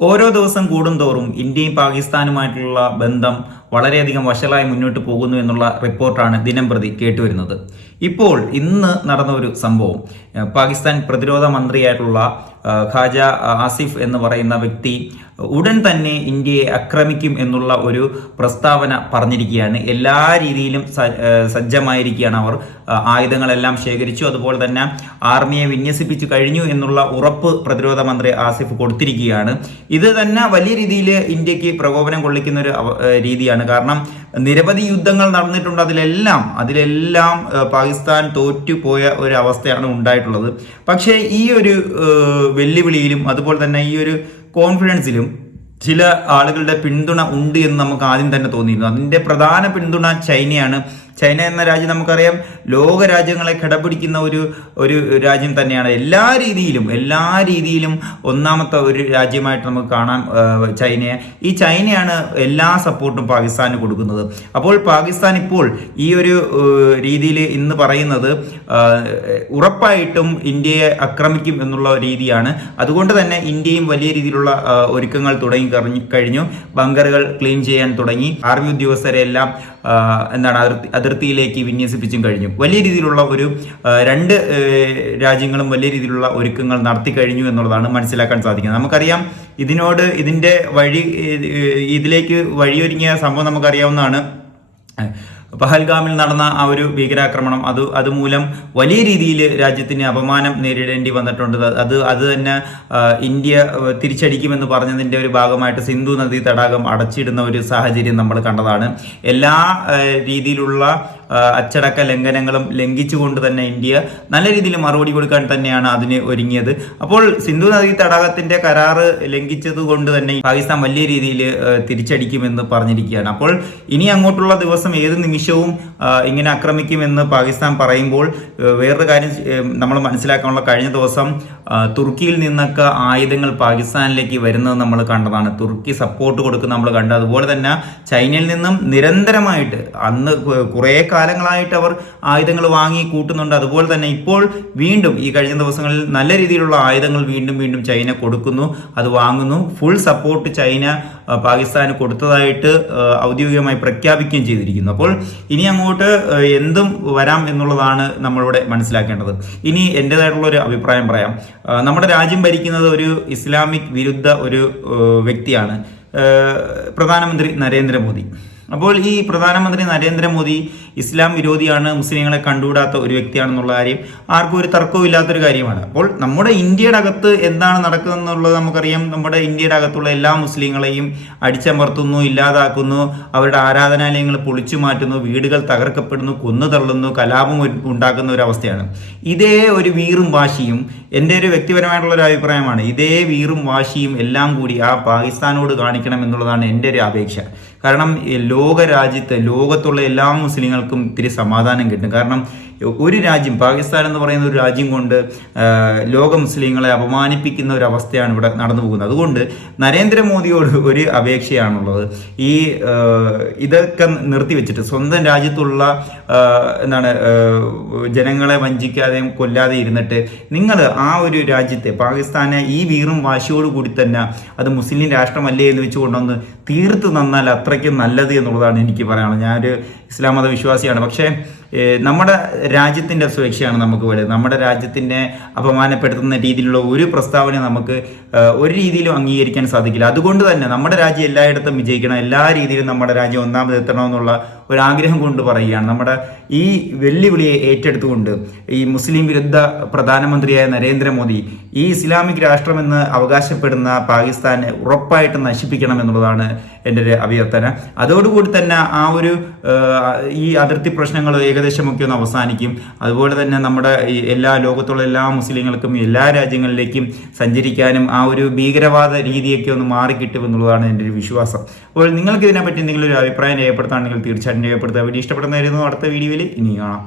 ഓരോ ദിവസം കൂടുന്തോറും ഇന്ത്യയും പാകിസ്ഥാനുമായിട്ടുള്ള ബന്ധം വളരെയധികം വഷളായി മുന്നോട്ട് പോകുന്നു എന്നുള്ള റിപ്പോർട്ടാണ് ദിനം പ്രതി കേട്ടുവരുന്നത്. ഇപ്പോൾ ഇന്ന് നടന്ന ഒരു സംഭവം പാകിസ്ഥാൻ പ്രതിരോധ മന്ത്രിയായിട്ടുള്ള ഖാജ ആസിഫ് എന്ന് പറയുന്ന വ്യക്തി ഉടൻ തന്നെ ഇന്ത്യയെ ആക്രമിക്കും എന്നുള്ള ഒരു പ്രസ്താവന പറഞ്ഞിരിക്കുകയാണ്. എല്ലാ രീതിയിലും സജ്ജമായിരിക്കുകയാണ് അവർ. ആയുധങ്ങളെല്ലാം ശേഖരിച്ചു. അതുപോലെ തന്നെ ആർമിയെ വിന്യസിപ്പിച്ചു കഴിഞ്ഞു എന്നുള്ള ഉറപ്പ് പ്രതിരോധ മന്ത്രി ആസിഫ് കൊടുത്തിരിക്കുകയാണ്. ഇത് തന്നെ വലിയ രീതിയിൽ ഇന്ത്യയ്ക്ക് പ്രകോപനം കൊള്ളിക്കുന്ന ഒരു രീതിയാണ്. കാരണം നിരവധി യുദ്ധങ്ങൾ നടന്നിട്ടുണ്ട്. അതിലെല്ലാം അതിലെല്ലാം പാകിസ്ഥാൻ തോറ്റുപോയ ഒരു അവസ്ഥയാണ് ഉണ്ടായിട്ടുള്ളത്. പക്ഷേ ഈ ഒരു വെല്ലുവിളിയിലും അതുപോലെ തന്നെ ഈ ഒരു കോൺഫിഡൻസിലും ചില ആളുകളുടെ പിന്തുണ ഉണ്ട് എന്ന് നമുക്ക് ആദ്യം തന്നെ തോന്നിയിരുന്നു. അതിന്റെ പ്രധാന പിന്തുണ ചൈനയാണ്. ചൈന എന്ന രാജ്യം നമുക്കറിയാം. ലോക രാജ്യങ്ങളെ കിടപിടിക്കുന്ന ഒരു ഒരു രാജ്യം തന്നെയാണ്. എല്ലാ രീതിയിലും എല്ലാ രീതിയിലും ഒന്നാമത്തെ ഒരു രാജ്യമായിട്ട് നമുക്ക് കാണാം ചൈനയെ. ഈ ചൈനയാണ് എല്ലാ സപ്പോർട്ടും പാകിസ്ഥാന് കൊടുക്കുന്നത്. അപ്പോൾ പാകിസ്ഥാൻ ഇപ്പോൾ ഈ ഒരു രീതിയിൽ ഇന്ന് പറയുന്നത് ഉറപ്പായിട്ടും ഇന്ത്യയെ ആക്രമിക്കും എന്നുള്ള രീതിയാണ്. അതുകൊണ്ട് തന്നെ ഇന്ത്യയും വലിയ രീതിയിലുള്ള ഒരുക്കങ്ങൾ തുടങ്ങി കഴിഞ്ഞു. ബങ്കറുകൾ ക്ലീൻ ചെയ്യാൻ തുടങ്ങി. ആർമി ഉദ്യോഗസ്ഥരെ എല്ലാം എന്താണ് അതിർത്തി അതിർത്തിയിലേക്ക് വിന്യസിപ്പിച്ചും കഴിഞ്ഞു. വലിയ രീതിയിലുള്ള ഒരു രണ്ട് രാജ്യങ്ങളും വലിയ രീതിയിലുള്ള ഒരുക്കങ്ങൾ നടത്തി കഴിഞ്ഞു എന്നുള്ളതാണ് മനസ്സിലാക്കാൻ സാധിക്കുന്നത്. നമുക്കറിയാം ഇതിനോട് ഇതിന്റെ വഴി ഇതിലേക്ക് വഴിയൊരുങ്ങിയ സംഭവം നമുക്കറിയാവുന്നതാണ്. പഹൽഗാമിൽ നടന്ന ആ ഒരു ഭീകരാക്രമണം അത് അതുമൂലം വലിയ രീതിയിൽ രാജ്യത്തിന് അപമാനം നേരിടേണ്ടി വന്നിട്ടുണ്ട്. അത് അത് തന്നെ ഇന്ത്യ തിരിച്ചടിക്കുമെന്ന് പറഞ്ഞതിന്റെ ഒരു ഭാഗമായിട്ട് സിന്ധു നദി തടാകം അടച്ചിടുന്ന ഒരു സാഹചര്യം നമ്മൾ കണ്ടതാണ്. എല്ലാ രീതിയിലുള്ള അച്ചടക്ക ലംഘനങ്ങളും ലംഘിച്ചുകൊണ്ട് തന്നെ ഇന്ത്യ നല്ല രീതിയിൽ മറുപടി കൊടുക്കാൻ തന്നെയാണ് അതിന് ഒരുങ്ങിയത്. അപ്പോൾ സിന്ധു നദീ തടാകത്തിന്റെ കരാറ് ലംഘിച്ചത് കൊണ്ട് തന്നെ പാകിസ്ഥാൻ വലിയ രീതിയിൽ തിരിച്ചടിക്കുമെന്ന് പറഞ്ഞിരിക്കുകയാണ്. അപ്പോൾ ഇനി അങ്ങോട്ടുള്ള ദിവസം ഏത് നിമിഷവും ഇങ്ങനെ ആക്രമിക്കുമെന്ന് പാകിസ്ഥാൻ പറയുമ്പോൾ വേറൊരു കാര്യം നമ്മൾ മനസ്സിലാക്കാനുള്ള കഴിഞ്ഞ ദിവസം തുർക്കിയിൽ നിന്നൊക്കെ ആയുധങ്ങൾ പാകിസ്ഥാനിലേക്ക് വരുന്നത് നമ്മൾ കണ്ടതാണ്. തുർക്കി സപ്പോർട്ട് കൊടുക്കുന്ന നമ്മൾ കണ്ടു. അതുപോലെ തന്നെ ചൈനയിൽ നിന്നും നിരന്തരമായിട്ട് അന്ന് കുറേ കാലങ്ങളായിട്ട് അവർ ആയുധങ്ങൾ വാങ്ങി കൂട്ടുന്നുണ്ട്. അതുപോലെ തന്നെ ഇപ്പോൾ വീണ്ടും ഈ കഴിഞ്ഞ ദിവസങ്ങളിൽ നല്ല രീതിയിലുള്ള ആയുധങ്ങൾ വീണ്ടും വീണ്ടും ചൈന കൊടുക്കുന്നു. അത് വാങ്ങുന്നു. ഫുൾ സപ്പോർട്ട് ചൈന പാകിസ്ഥാന് കൊടുത്തതായിട്ട് ഔദ്യോഗികമായി പ്രഖ്യാപിക്കുകയും ചെയ്തിരിക്കുന്നു. അപ്പോൾ ഇനി അങ്ങോട്ട് എന്തും വരാം എന്നുള്ളതാണ് നമ്മളിവിടെ മനസ്സിലാക്കേണ്ടത്. ഇനി എന്റെതായിട്ടുള്ള ഒരു അഭിപ്രായം പറയാം. നമ്മുടെ രാജ്യം ഭരിക്കുന്നത് ഒരു ഇസ്ലാമിക് വിരുദ്ധ ഒരു വ്യക്തിയാണ്. പ്രധാനമന്ത്രി നരേന്ദ്രമോദി. അപ്പോൾ ഈ പ്രധാനമന്ത്രി നരേന്ദ്രമോദി ഇസ്ലാം വിരോധിയാണ് മുസ്ലിങ്ങളെ കണ്ടുകൂടാത്ത ഒരു വ്യക്തിയാണെന്നുള്ള കാര്യം ആർക്കും ഒരു തർക്കവും ഇല്ലാത്തൊരു കാര്യമാണ്. അപ്പോൾ നമ്മുടെ ഇന്ത്യയുടെ അകത്ത് എന്താണ് നടക്കുന്നത് എന്നുള്ളത് നമുക്കറിയാം. നമ്മുടെ ഇന്ത്യയുടെ അകത്തുള്ള എല്ലാ മുസ്ലിങ്ങളെയും അടിച്ചമർത്തുന്നു ഇല്ലാതാക്കുന്നു. അവരുടെ ആരാധനാലയങ്ങൾ പൊളിച്ചു മാറ്റുന്നു വീടുകൾ തകർക്കപ്പെടുന്നു കൊന്നു തള്ളുന്നു കലാപം ഉണ്ടാക്കുന്ന ഒരു അവസ്ഥയാണ്. ഇതേ ഒരു വീറും വാശിയും എന്റെ ഒരു വ്യക്തിപരമായിട്ടുള്ള ഒരു അഭിപ്രായമാണ്. ഇതേ വീറും വാശിയും എല്ലാം കൂടി ആ പാകിസ്ഥാനോട് കാണിക്കണം എന്നുള്ളതാണ് എന്റെ ഒരു അപേക്ഷ. കാരണം ഈ ലോക ലോകത്തുള്ള എല്ലാ മുസ്ലിങ്ങൾക്കും ഇത്തിരി സമാധാനം കിട്ടും. കാരണം ഒരു രാജ്യം പാകിസ്ഥാൻ എന്ന് പറയുന്ന ഒരു രാജ്യം കൊണ്ട് ലോക മുസ്ലിങ്ങളെ അപമാനിപ്പിക്കുന്ന ഒരു അവസ്ഥയാണ് ഇവിടെ നടന്നു പോകുന്നത്. അതുകൊണ്ട് നരേന്ദ്രമോദിയോട് ഒരു അപേക്ഷയാണുള്ളത്. ഈ ഇതൊക്കെ നിർത്തിവെച്ചിട്ട് സ്വന്തം രാജ്യത്തുള്ള എന്താണ് ജനങ്ങളെ വഞ്ചിക്കാതെയും കൊല്ലാതെ ഇരുന്നിട്ട് നിങ്ങൾ ആ ഒരു രാജ്യത്തെ പാകിസ്ഥാനെ ഈ വീറും വാശിയോട് കൂടി തന്നെ അത് മുസ്ലിം രാഷ്ട്രമല്ലേ എന്ന് വെച്ച് കൊണ്ടൊന്ന് തീർത്ത് നന്നാൽ അത്രയ്ക്കും നല്ലത് എന്നുള്ളതാണ് എനിക്ക് പറയാനുള്ളത്. ഞാനൊരു ഇസ്ലാം മത വിശ്വാസിയാണ് പക്ഷേ നമ്മുടെ രാജ്യത്തിന്റെ സുരക്ഷയാണ് നമുക്ക് വലുത് നമ്മുടെ രാജ്യത്തിനെ അപമാനപ്പെടുത്തുന്ന രീതിയിലുള്ള ഒരു പ്രസ്താവന നമുക്ക് ഒരു രീതിയിലും അംഗീകരിക്കാൻ സാധിക്കില്ല. അതുകൊണ്ട് തന്നെ നമ്മുടെ രാജ്യം എല്ലായിടത്തും വിജയിക്കണം. എല്ലാ രീതിയിലും നമ്മുടെ രാജ്യം ഒന്നാമത് എത്തണമെന്നുള്ള ഒരു ആഗ്രഹം കൊണ്ട് പറയുകയാണ്. നമ്മുടെ ഈ വെല്ലുവിളിയെ ഏറ്റെടുത്തുകൊണ്ട് ഈ മുസ്ലിം വിരുദ്ധ പ്രധാനമന്ത്രിയായ നരേന്ദ്രമോദി ഈ ഇസ്ലാമിക് രാഷ്ട്രമെന്ന് അവകാശപ്പെടുന്ന പാകിസ്ഥാനെ ഉറപ്പായിട്ട് നശിപ്പിക്കണം എന്നുള്ളതാണ് എന്റെ ഒരു അഭ്യർത്ഥന. അതോടുകൂടി തന്നെ ആ ഒരു ഈ അതിർത്തി പ്രശ്നങ്ങൾ ഏകദേശമൊക്കെ ഒന്ന് അവസാനിക്കും. അതുപോലെ തന്നെ നമ്മുടെ എല്ലാ ലോകത്തുള്ള എല്ലാ മുസ്ലിങ്ങൾക്കും എല്ലാ രാജ്യങ്ങളിലേക്കും സഞ്ചരിക്കാനും ആ ഒരു ഭീകരവാദ രീതിയൊക്കെ ഒന്ന് മാറിക്കിട്ടും എന്നുള്ളതാണ് എന്റെ ഒരു വിശ്വാസം. അപ്പോൾ നിങ്ങൾക്ക് ഇതിനെപ്പറ്റി എന്തെങ്കിലും ഒരു അഭിപ്രായം രേഖപ്പെടുത്താണെങ്കിൽ തീർച്ചയായിട്ടും രേഖപ്പെടുത്തുക വീഡിയോ ഇഷ്ടപ്പെടുന്നതായിരുന്നു അടുത്ത വീഡിയോയിൽ ഇനി കാണാം.